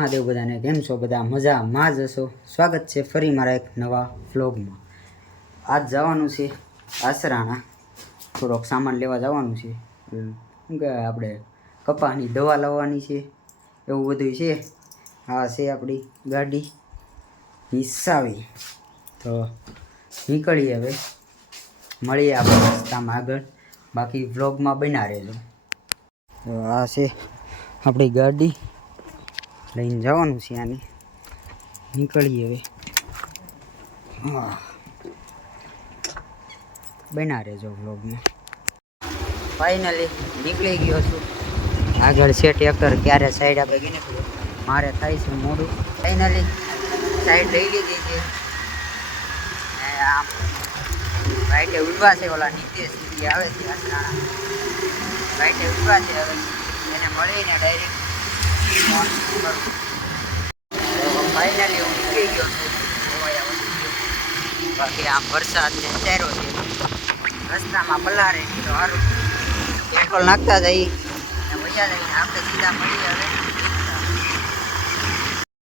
મહાદેવ બધાને કેમ છો? બધા મજામાં જ હશો. સ્વાગત છે ફરી મારા એક નવા વ્લોગમાં. આજ જવાનું છે આસરાણા, થોડોક સામાન લેવા જવાનું છે. શું કે આપણે કપાસની દવા લાવવાની છે, એવું બધું છે. આ છે આપણી ગાડી હિસાવી. તો નીકળીએ હવે, મળીએ આપણે રસ્તામાં આગળ. બાકી વ્લોગમાં બન્યા રહેજો. તો આ છે આપણી ગાડી, લઈને જવાનું છે આને. નીકળીએ હવે. હા, બન્યા રહેજો વ્લોગમાં. ફાઇનલી નીકળી ગયો છું. આગળ છે ટ્રેક્ટર, ક્યારે સાઈડ આપણે ગઈ નીકળ્યું. મારે થાય છે મોડું. ફાઇનલી સાઈડ લઈ લીધી છે. આમ રાઈટે ઉભા છે, ઓલા નીતેશ આવે છે આસરાણા, રાઈટે ઉભા છે. હવે એને મળીને ડાયરેક્ટ ફોન કરું. ફાઇનલી હું નીકળી ગયો છું. બાકી આમ વરસાદ ને ચાર્યો છે, રસ્તામાં પલારે નહીં તો સારું. પેટ્રોલ નાખતા જઈ અને મજા જઈને આપણે સીધા મળીએ. હવે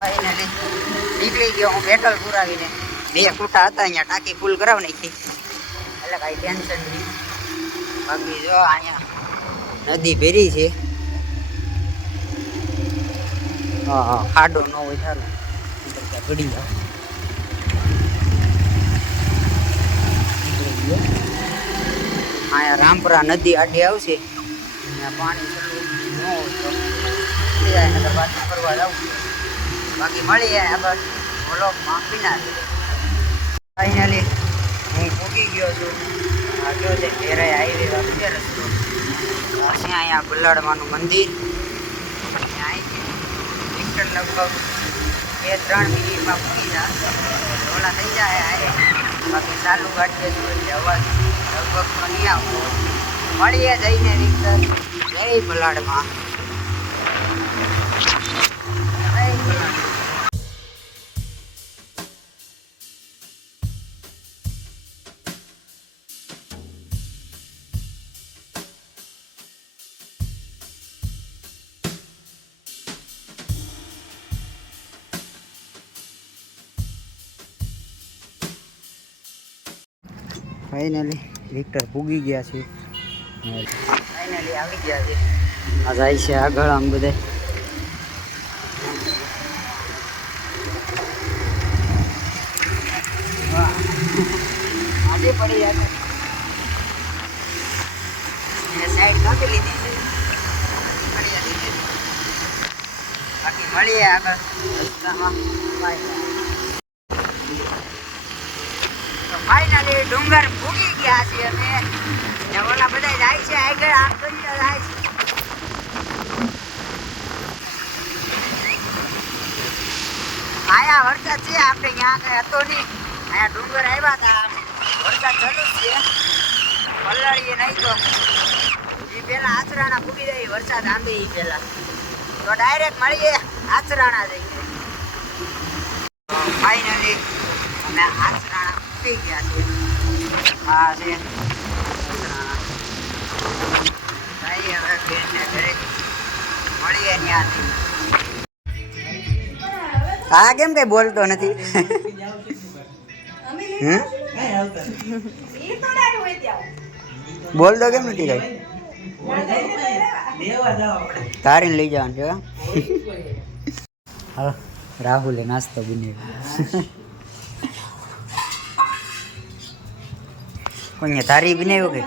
ફાઇનલી નીકળી ગયો હું. પેટ્રોલ પુરાવીને 2 ખૂટા હતા, અહીંયા ટાંકી ફૂલ કરાવી નાખી, એટલે કાંઈ ટેન્શન નહીં. બાકી જો અહીંયા નદી ભેરી છે. હા, ખાડો ન હોય સારું, ઘડી જાવ. અહીંયા રામપુરા નદી આડી આવશે, ત્યાં પાણી ચાલુ ન હોય તો જાય, પાછું ફરવા જવું. બાકી મળીએ આગળ વ્લોગમાં પીના. ફાઇનલી હું પૂગી ગયો છું. આ ગયો છે ઘેરે હાઈવે વાળો રસ્તો. છે અહીંયા ગુલાડવાનું મંદિર. લગભગ 2-3 મિનિટમાં પૂરી જાય, ઓલા થઈ જાય. બાકી ચાલુ ગાડી જશું એટલે અવાજ લગભગ તો નહીં આવતો. મળીએ જઈને વિક્ટર. જય ભલાડમાં. ફાઇનલી વિક્ટર પૂગી ગયા છે. ફાઇનલી આવી ગયા છે. આ જાય છે આગળ આમ બધે. આજે પડી જાય એને સાઈડ નાખી લીધી છે. બાકી મળીએ આગળ રસ્તામાં. ફાઇનલી ડુંગર ભૂગી ગયા છે અમે. ઓલા બધા જાય છે આગળ, આમ કરીને જાય છે. આયા વરસાદ છે, આપણે ત્યાં કઈ હતો નહીં. અહીંયા ડુંગર આવ્યા હતા, વરસાદ ચાલુ છે. પલળીએ નહીં તો એ પેલા આસરાણા ભૂગી જાય, વરસાદ આંબે એ પેલા તો ડાયરેક્ટ મળીએ આસરાણા જઈએ. ફાઇનલી અમે આસરાણા પૂગી ગયા છે. આ છે મળીએ ત્યાંથી. આ કેમ કઈ બોલતો નથી? બોલતો કેમ નથી કઈ? તારીને લઈ જવાનું છે. હા, રાહુલે નાસ્તો બનાવ્યો. કોઈને તારી બનાવ્યો કે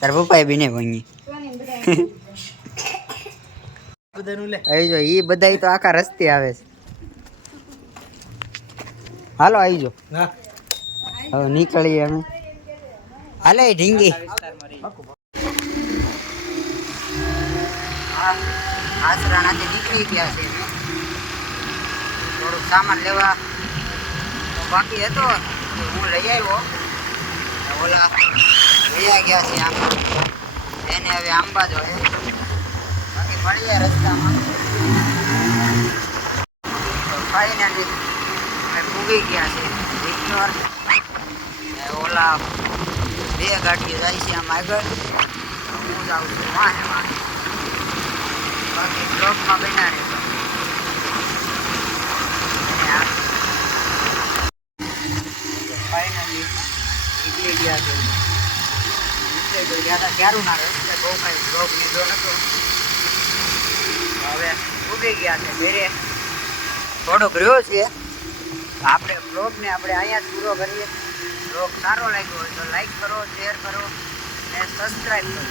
તાર પપ્પાએ બનાવ્યો? આવી જો, એ બધા તો આખા રસ્તે આવે છે. હાલો આવી જો. હવે નીકળીએ અમે. હાલે ઢીંગી. આસરાણાથી નીકળી ગયા છે. થોડુંક સામાન લેવા બાકી હતો, હું લઈ આવ્યો. ઓલા લઈ ગયા છે આમ, એને હવે આંબા જો હે. બાકી મળીએ રસ્તામાં. ફાઇનલી અમે પૂગી ગયા છે. વિક્ટર ઓલા 2 ગાડીઓ જાય છે આમ આગળ, હું જાઉં છું વાહે વાહે. બાકી બ્લોકમાં બન્યા રહેજો. ફાઇનલી નીકળી ગયા છે. નીકળી ગયા હતા ક્યારું ના રહ્યું એટલે બહુ કાંઈ બ્લોગ લીધો નહોતો. હવે ઉભી ગયા છે ઘરે. થોડોક રહ્યો છે. આપણે બ્લોગને આપણે અહીંયા જ પૂરો કરીએ. બ્લોગ સારો લાગ્યો હોય તો લાઈક કરો, શેર કરો અને સબસ્ક્રાઈબ કરો.